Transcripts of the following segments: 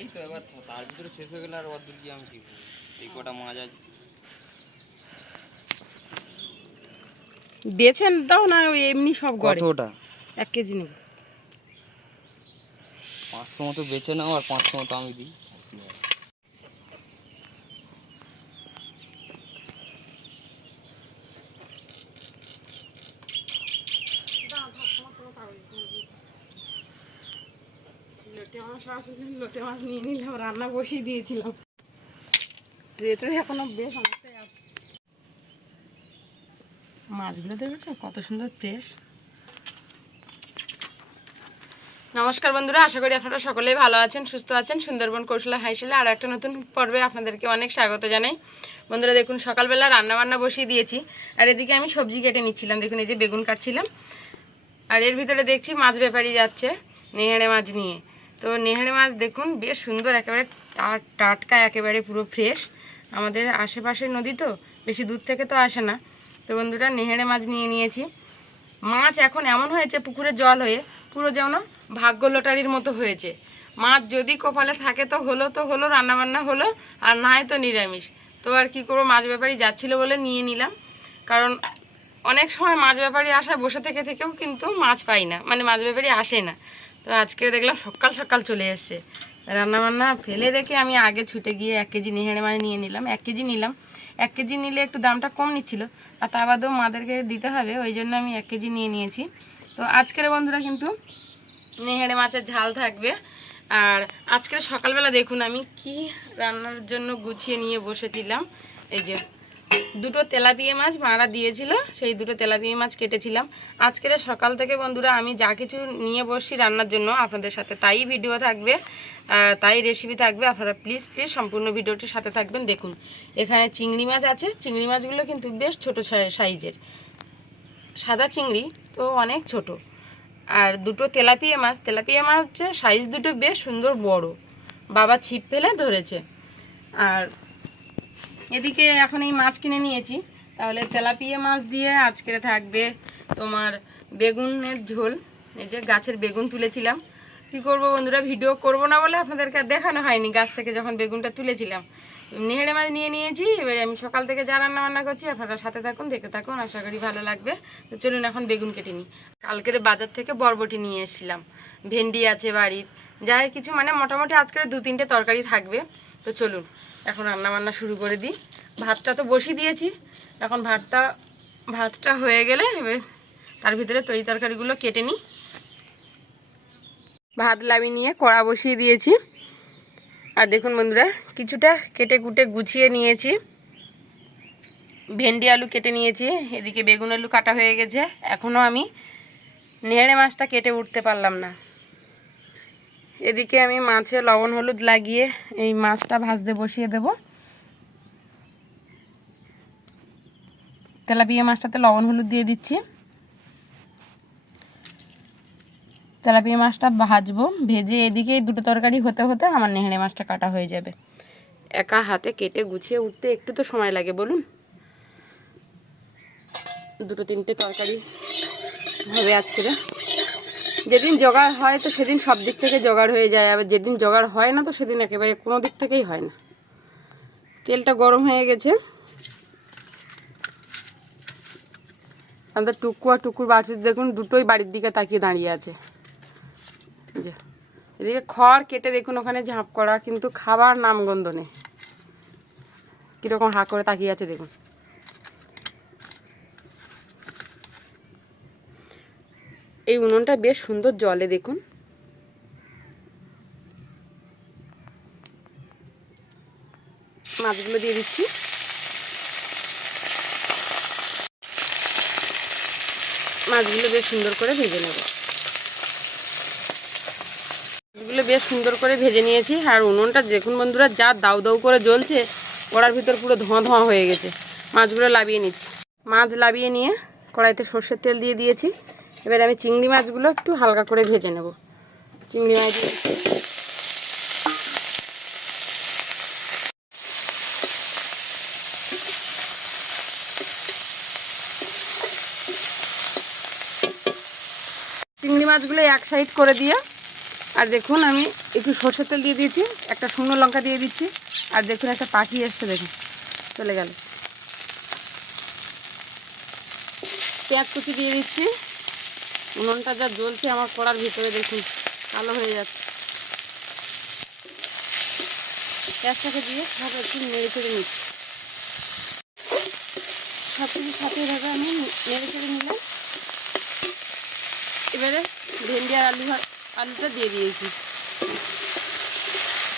তাই তো, এবার তার ভিতরে শেষ হয়ে গেলে আর অর্ধেক দিয়ে আমি কি করবো? এই কটা মাছ আছে। বেছেন দাও না ওই এমনি সব গড়ে। কতটা? 1 কেজি নেব। 500 মতো বেচে নাও আর 500 মতো আমি দিই। লোটে মাছ নিয়ে নিলাম, রান্না বসিয়ে দিয়েছিলাম। ট্রেতে এখনো বেশ অনেকটাই আছে। মাছগুলো দেখেছো কত সুন্দর ফ্রেশ। নমস্কার বন্ধুরা, আশা করি আপনারা সকলেই ভালো আছেন, সুস্থ আছেন। সুন্দরবন কৌশলা হাইশালে আর একটা নতুন পর্বে আপনাদেরকে অনেক স্বাগত জানাই। বন্ধুরা দেখুন, সকালবেলা রান্নাবান্না বসিয়ে দিয়েছি, আর এদিকে আমি সবজি কেটে নিচ্ছিলাম। দেখুন এই যে বেগুন কাটছিলাম, আর এর ভিতরে দেখছি মাছ ব্যাপারী যাচ্ছে নেহাড়ে মাছ নিয়ে। তো নেহাড়ে মাছ দেখুন বেশ সুন্দর, একেবারে টাটকা, একেবারে পুরো ফ্রেশ। আমাদের আশেপাশের নদী তো, বেশি দূর থেকে তো আসে না। তো বন্ধুরা নেহাড়ে মাছ নিয়ে নিয়েছি। মাছ এখন এমন হয়েছে পুকুরে জল হয়ে পুরো যেন ভাগ্য লটারির মতো হয়েছে। মাছ যদি কপালে থাকে তো হলো রান্নাবান্না হলো, আর না হয় তো নিরামিষ। তো আর কি করবো, মাছ ব্যাপারী যাচ্ছিলো বলে নিয়ে নিলাম। কারণ অনেক সময় মাছ ব্যাপারী আসায় বসে থেকেও কিন্তু মাছ পাই না, মানে মাছ ব্যাপারী আসে না। তো আজকে দেখলাম সকাল সকাল চলে এসছে। রান্নাবান্না ফেলে রেখে আমি আগে ছুটে গিয়ে 1 কেজি নেহাড়ে মাছ নিয়ে নিলাম। 1 কেজি নিলাম। 1 কেজি নিলে একটু দামটা কম নিচ্ছিল, আর তা বাদেও মাদেরকে দিতে হবে, ওই জন্য আমি 1 কেজি নিয়ে নিয়েছি। তো আজকের বন্ধুরা কিন্তু নেহাড়ে মাছের ঝাল থাকবে। আর আজকের সকালবেলা দেখুন আমি কি রান্নার জন্য গুছিয়ে নিয়ে বসেছিলাম। এই যে দুটো তেলাপিয়া মাছ মারা দিয়েছিল, সেই দুটো তেলাপিয়া মাছ কেটেছিলাম। আজকের সকাল থেকে বন্ধুরা আমি যা কিছু নিয়ে বসছি রান্নার জন্য আপনাদের সাথে তাই ভিডিও থাকবে, তাই রেসিপি থাকবে। আপনারা প্লিজ সম্পূর্ণ ভিডিওটির সাথে থাকবেন। দেখুন এখানে চিংড়ি মাছ আছে, চিংড়ি মাছগুলো কিন্তু বেশ ছোট সাইজের, সাদা চিংড়ি তো অনেক ছোট। আর দুটো তেলাপিয়া মাছের সাইজ দুটো বেশ সুন্দর বড়, বাবা ছিপ ফেলে ধরেছে। আর এদিকে এখন এই মাছ কিনে নিয়েছি, তাহলে তেলাপিয়া মাছ দিয়ে আজকে থাকবে তোমার বেগুনের ঝোল। এই যে গাছের বেগুন তুলেছিলাম, কি করব বন্ধুরা, ভিডিও করব না বলে আপনাদেরকে দেখানো হয়নি। গাছ থেকে যখন বেগুনটা তুলেছিলাম, নেহাড়ে মাছ নিয়ে নিয়েছি। এবারে আমি সকাল থেকে যা রান্না করছি আপনারা সাথে থাকুন, দেখতে থাকুন, আশা করি ভালো লাগবে। তো চলুন এখন বেগুন কেটে নিই। কালকের বাজার থেকে বরবটি নিয়ে এসেছিলাম, ভেন্ডি আছে বাড়ির, যাই কিছু মানে মোটামুটি আজকের 2-3টে তরকারি থাকবে। তো চলুন এখন রান্নাবান্না শুরু করে দিই। ভাতটা তো বসিয়ে দিয়েছি, এখন ভাতটা হয়ে গেলে এবার তার ভিতরে তরি তরকারিগুলো কেটে নিই। ভাত লাবি নিয়ে কড়া বসিয়ে দিয়েছি, আর দেখুন বন্ধুরা কিছুটা কেটে কুটে গুছিয়ে নিয়েছি। ভেন্ডি আলু কেটে নিয়েছি, এদিকে বেগুন আলু কাটা হয়ে গেছে। এখনও আমি নেহাড়ে মাছটা কেটে উঠতে পারলাম না। এদিকে আমি মাছে লবণ হলুদ লাগিয়ে এই মাছটা ভাজতে বসিয়ে দেব। তেলাপিয়া মাছটাতে লবণ হলুদ দিয়ে দিচ্ছি। তেলাপিয়া মাছটা ভাজবো, ভেজে এদিকে দুটো তরকারি হতে হতে আমার নেহাড়ে মাছটা কাটা হয়ে যাবে। একা হাতে কেটে গুছিয়ে উঠতে একটু তো সময় লাগে বলুন। 2-3টে তরকারি হবে আজকে। যেদিন জোগাড় হয় তো সেদিন সব দিক থেকে জোগাড় হয়ে যায়, আবার যেদিন জোগাড় হয় না তো সেদিন একেবারে কোনো দিক থেকেই হয় না। তেলটা গরম হয়ে গেছে, আমাদের টুকু আর টুকুর বাড়িতে দেখুন দুটোই বাড়ির দিকে তাকিয়ে দাঁড়িয়ে আছে। যে এদিকে খড় কেটে দেখুন ওখানে ঝাঁপ করা, কিন্তু খাবার নামগন্ধ নেই। কীরকম হাঁ করে তাকিয়ে আছে দেখুন। এই উনুনটা বেশ সুন্দর জলে, দেখুন মাছগুলো দিয়ে দিচ্ছি। মাছগুলো বেশ সুন্দর করে ভেজে নেব। মাছগুলো বেশ সুন্দর করে ভেজে নিয়েছি, আর উনুনটা দেখুন বন্ধুরা যা দাউ দাউ করে জ্বলছে, কড়ার ভিতর পুরো ধোঁয়া ধোঁয়া হয়ে গেছে। মাছগুলো লাবিয়ে নিচ্ছি। মাছ লাবিয়ে নিয়ে কড়াইতে সর্ষের তেল দিয়ে দিয়েছি। এবার আমি চিংড়ি মাছগুলো একটু হালকা করে ভেজে নেব। চিংড়ি মাছ চিংড়ি মাছগুলো এক সাইড করে দিয়ে আর দেখুন আমি একটু সরষের তেল দিয়ে দিয়েছি, একটা শুকনো লঙ্কা দিয়ে দিচ্ছি। আর দেখুন একটা পাখি এসছে, দেখুন চলে গেল। পেঁয়াজ কুচি দিয়ে দিচ্ছি। উনুনটা যা জ্বলছে আমার কড়ার ভিতরে, দেখুন কালো হয়ে যাচ্ছে। পেঁয়াজটাকে দিয়ে সব একটু নেড়ে চেড়ে নিচ্ছি। সব কিছু সাথে এভাবে আমি নেড়ে চেড়ে নিলাম। এবারে ভেন্ডি আর আলুটা দিয়ে দিয়েছি।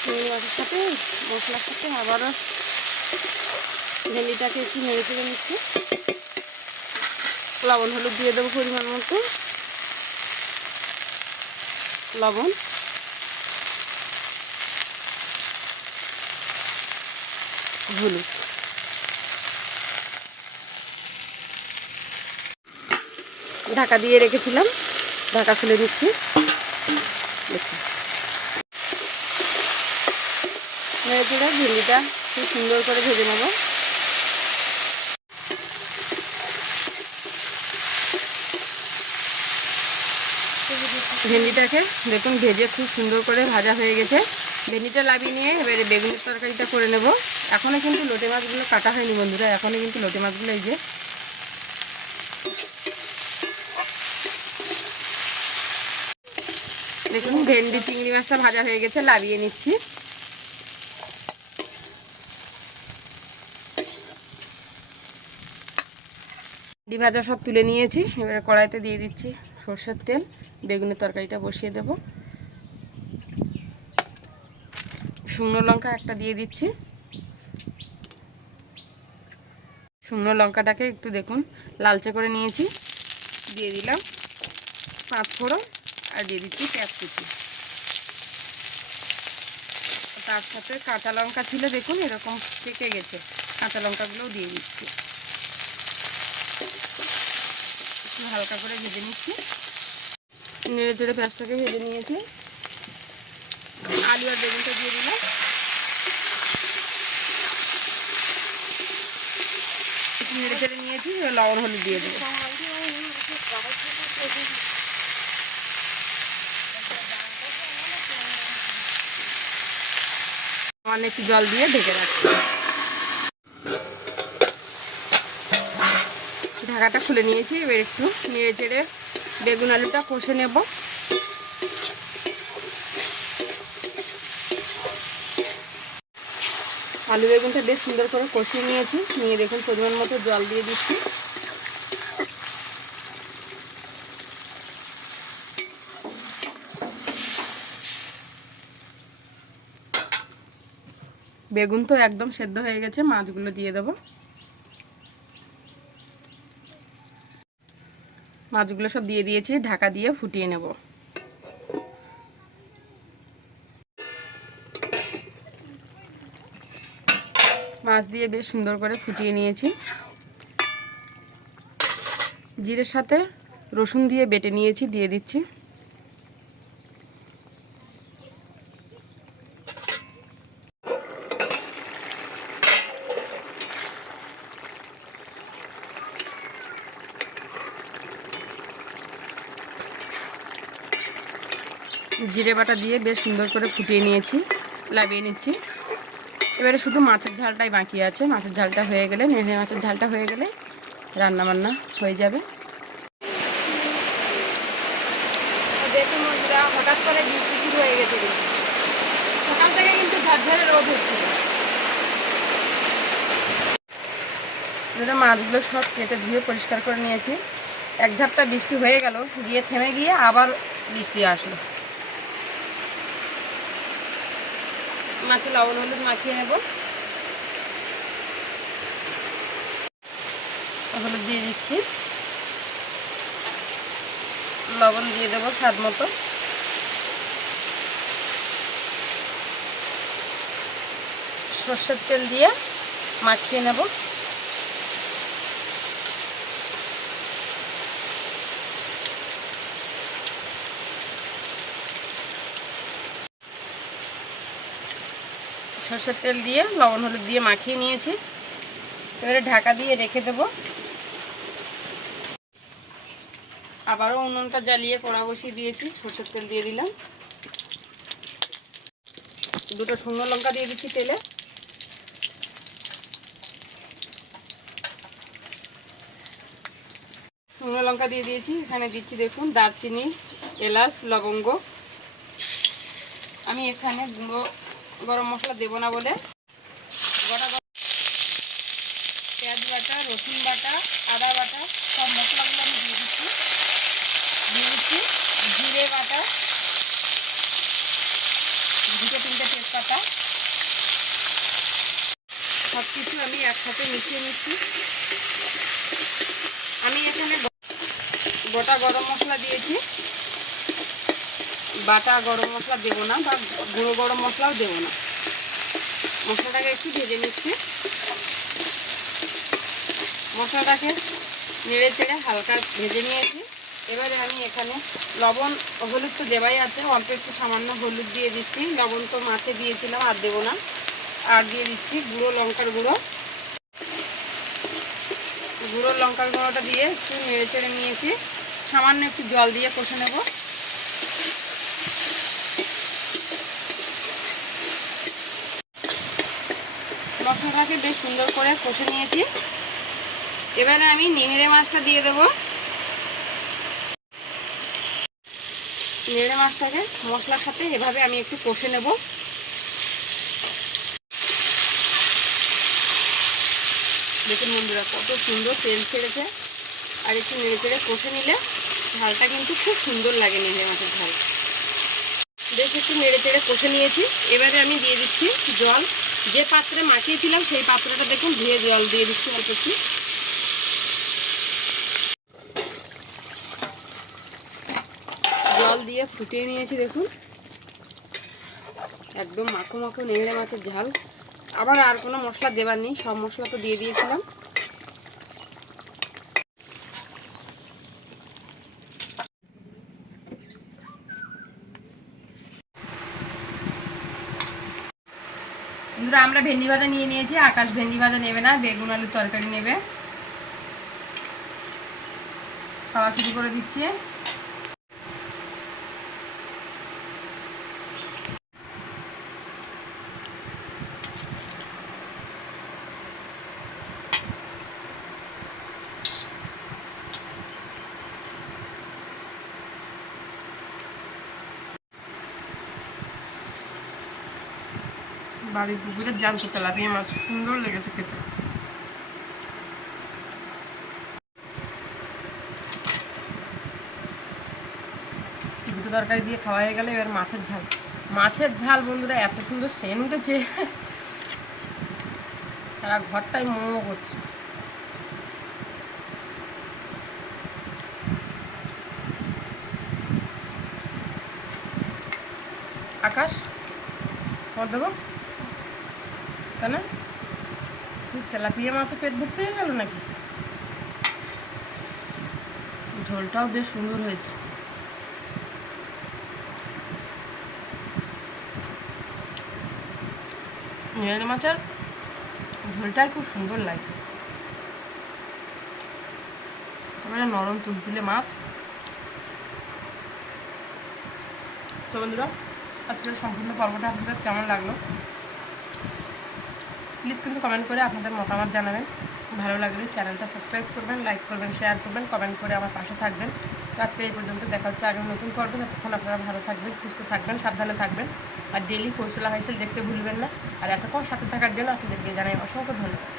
চিংড়ি মাছের সাথে মশলার সাথে আবারও ভেন্ডিটাকে একটু নেড়ে চেড়ে নিচ্ছি। লবণ হলুদ দিয়ে দেবো পরিমাণ মতো, লবণ, হলুদ। ঢাকা দিয়ে রেখেছিলাম, ঢাকা খুলে দিচ্ছি। দেখুন নেড়ে চেড়ে ভেন্ডিটা খুব সুন্দর করে ভেজে নেব। ভেন্ডিটাকে দেখুন ভেজে খুব সুন্দর করে ভাজা হয়ে গেছে। ভেন্ডিটা লাভিয়ে নিয়ে এবারে বেগুনের তরকারিটা করে নেব। এখনও কিন্তু লোটে মাছগুলো কাটা হয়নি বন্ধুরা, এখনও কিন্তু লোটে মাছগুলো এই যে দেখুন ভেন্ডি চিংড়ি মাছটা ভাজা হয়ে গেছে, লাভিয়ে নিচ্ছি। ভেন্ডি ভাজা সব তুলে নিয়েছি, এবারে কড়াইতে দিয়ে দিচ্ছি সরষের তেল। বেগুনের তরকারিটা বসিয়ে দেব। শুকনো লঙ্কা একটা দিয়ে দিচ্ছি। শুকনো লঙ্কাটাকে একটু দেখুন লালচে করে নিয়েছি, দিয়ে দিলাম 5 ফোড়ন। আর দিয়ে দিচ্ছি পেঁয়াজ কুচি। তার সাথে কাঁচা লঙ্কা ছিল, দেখুন এরকম পেকে গেছে, কাঁচা লঙ্কাগুলোও দিয়ে দিচ্ছি। একটু হালকা করে ভেজে নিচ্ছি। নেড়ে চেড়ে পেঁয়াজটাকে ভেজে নিয়েছি। আলু আর বেগুনটা দিয়ে দিলাম। একটু নেড়ে চেড়ে নিয়েছি, লবণ হলুদ দিয়ে দেবো। সামান্য একটু জল দিয়ে ঢেকে রাখছি। ঢাকাটা খুলে নিয়েছি, এবার একটু নেড়ে চেড়ে বেগুন আলুটা কষে নেব। আলু বেগুনটা বেশ সুন্দর করে কষিয়ে নিয়েছি, নিয়ে দেখুন পরিমাণ মতো জল দিয়ে দিচ্ছি। বেগুন তো একদম সেদ্ধ হয়ে গেছে, মাছগুলো দিয়ে দেব। মাছগুলো সব দিয়ে দিয়েছি, ঢাকা দিয়ে ফুটিয়ে নেব। মাছ দিয়ে বেশ সুন্দর করে ফুটিয়ে নিয়েছি। জিরের সাথে রসুন দিয়ে বেটে নিয়েছি, দিয়ে দিচ্ছি। জিরে বাটা দিয়ে বেশ সুন্দর করে ফুটিয়ে নিয়েছি, লাভিয়ে নিচ্ছি। এবারে শুধু মাছের ঝালটাই বাকি আছে। মাছের ঝালটা হয়ে গেলে, মেঘে মাছের ঝালটা হয়ে গেলে রান্নাবান্না হয়ে যাবে। দেখুন বন্ধুরা, হঠাৎ করে বৃষ্টি শুরু হয়ে গেছে, সকাল থেকে কিন্তু ঝরঝরে রোদ হচ্ছে। মাছগুলো সব কেটে ধুয়ে পরিষ্কার করে নিয়েছি। এক ঝাপটা বৃষ্টি হয়ে গেল, গিয়ে থেমে গিয়ে আবার বৃষ্টি আসলো। মাছে লবণ হলুদ মাখিয়ে নেব। হলুদ দিয়ে দিচ্ছি, লবণ দিয়ে দেবো স্বাদ মতো। সরষের তেল দিয়ে মাখিয়ে নেব। সরষের তেল দিয়ে লবণ হলুদ দিয়ে মাখিয়ে নিয়েছি, এবারে ঢাকা দিয়ে রেখে দেব। আবারও উনুনটা জ্বালিয়ে কড়া বসিয়ে দিয়েছি, সরষের তেল দিয়ে দিলাম। দুটো শুকনো লঙ্কা দিয়ে দিচ্ছি তেলে। শুকনো লঙ্কা দিয়ে দিয়েছি। এখানে দিচ্ছি দেখুন দারচিনি, এলাচ, লবঙ্গ। আমি এখানে গুঁড়ো গরম মশলা দেবো না বলে গোটা পেঁয়াজ বাটা, রসুন বাটা, আদা বাটা সব মশলাগুলো আমি দিয়ে দিচ্ছি। জিরে বাটা, 2-3টে তেজপাতা, সব কিছু আমি একসাথে মিশিয়ে নিচ্ছি। আমি এখানে গোটা গরম মশলা দিয়েছি, বাটা গরম মশলা দেবো না বা গুঁড়ো গরম মশলাও দেবো না। মশলাটাকে একটু ভেজে নিচ্ছি। মশলাটাকে নেড়ে চেড়ে হালকা ভেজে নিয়েছি। এবারে আমি এখানে লবণ হলুদ তো দেওয়াই আছে, অল্প একটু সামান্য হলুদ দিয়ে দিচ্ছি। লবণ তো মাছে দিয়েছিলাম, আর দেবো না। আর দিয়ে দিচ্ছি গুঁড়ো লঙ্কার গুঁড়ো। গুঁড়ো লঙ্কার গুঁড়োটা দিয়ে একটু নেড়ে চেড়ে নিয়েছি। সামান্য একটু জল দিয়ে কষে নেব। মশলাটাকে বেশ সুন্দর করে কষে নিয়েছি। এবারে আমি নেহেরে মাছটা দিয়ে দেবো। নেড়ে মাছটাকে মশলার সাথে এভাবে আমি একটু কষে নেব। দেখুন বন্ধুরা কত সুন্দর তেল ছেড়েছে। আর একটু নেড়ে চেড়ে কষে নিলে ঝালটা কিন্তু খুব সুন্দর লাগে নেড়ে মাছের ঝাল। বেশ একটু নেড়ে চেড়ে কষে নিয়েছি। এবারে আমি দিয়ে দিচ্ছি জল। যে পাত্রে মাখিয়েছিলাম সেই পাত্রটা দেখুন ধুয়ে জল দিয়ে দিচ্ছি অল্প একটু। জল দিয়ে ফুটিয়ে নিয়েছি দেখুন, একদম মাখো মাখো নেংড়ে মাছের ঝাল। আবার আর কোনো মশলা দেবার নেই, সব মশলা তো দিয়ে দিয়েছিলাম। বন্ধুরা আমরা ভেন্ডি ভাজা নিয়ে নিয়েছি। আকাশ ভেন্ডি ভাজা নেবে না, বেগুন আলুর তরকারি নেবে। খাওয়া শুরু করে দিচ্ছি। বাড়ির পুকুরের জ্যান্ত তেলাপিয়া মাছ সুন্দর লেগেছে খেতে। দুটো তরকারি দিয়ে খাওয়া হয়ে গেলে এবার মাছের ঝাল। মাছের ঝাল বন্ধুরা এত সুন্দর সেন্ট উঠেছে, তারা ঘরটাই মোমো করছে। আকাশ তোমার দেবো কেন? তেলাপিয়া মাছের পেট ভর্তি হয়ে গেল নাকি? ঝোলটাও বেশ সুন্দর হয়েছে। নেড়ে মাছের ঝোলটাই খুব সুন্দর লাগে। এবারে নরম তুলতুলে মাছ। তো বন্ধুরা আজকের সম্পূর্ণ পর্বটা আপনাদের কেমন লাগলো প্লিজ কিন্তু কমেন্ট করে আপনাদের মতামত জানাবেন। ভালো লাগলে চ্যানেলটা সাবস্ক্রাইব করবেন, লাইক করবেন, শেয়ার করবেন, কমেন্ট করে আমার পাশে থাকবেন। তো আজকে এই পর্যন্ত, দেখা হচ্ছে আগামী নতুন পর্ব। ততক্ষণ আপনারা ভালো থাকবেন, সুস্থ থাকবেন, সাবধানে থাকবেন। আর ডেইলি কৌশলা হাইসেল দেখতে ভুলবেন না। আর এতক্ষণ সাথে থাকার জন্য আপনাদেরকে জানাই অসংখ্য ধন্যবাদ।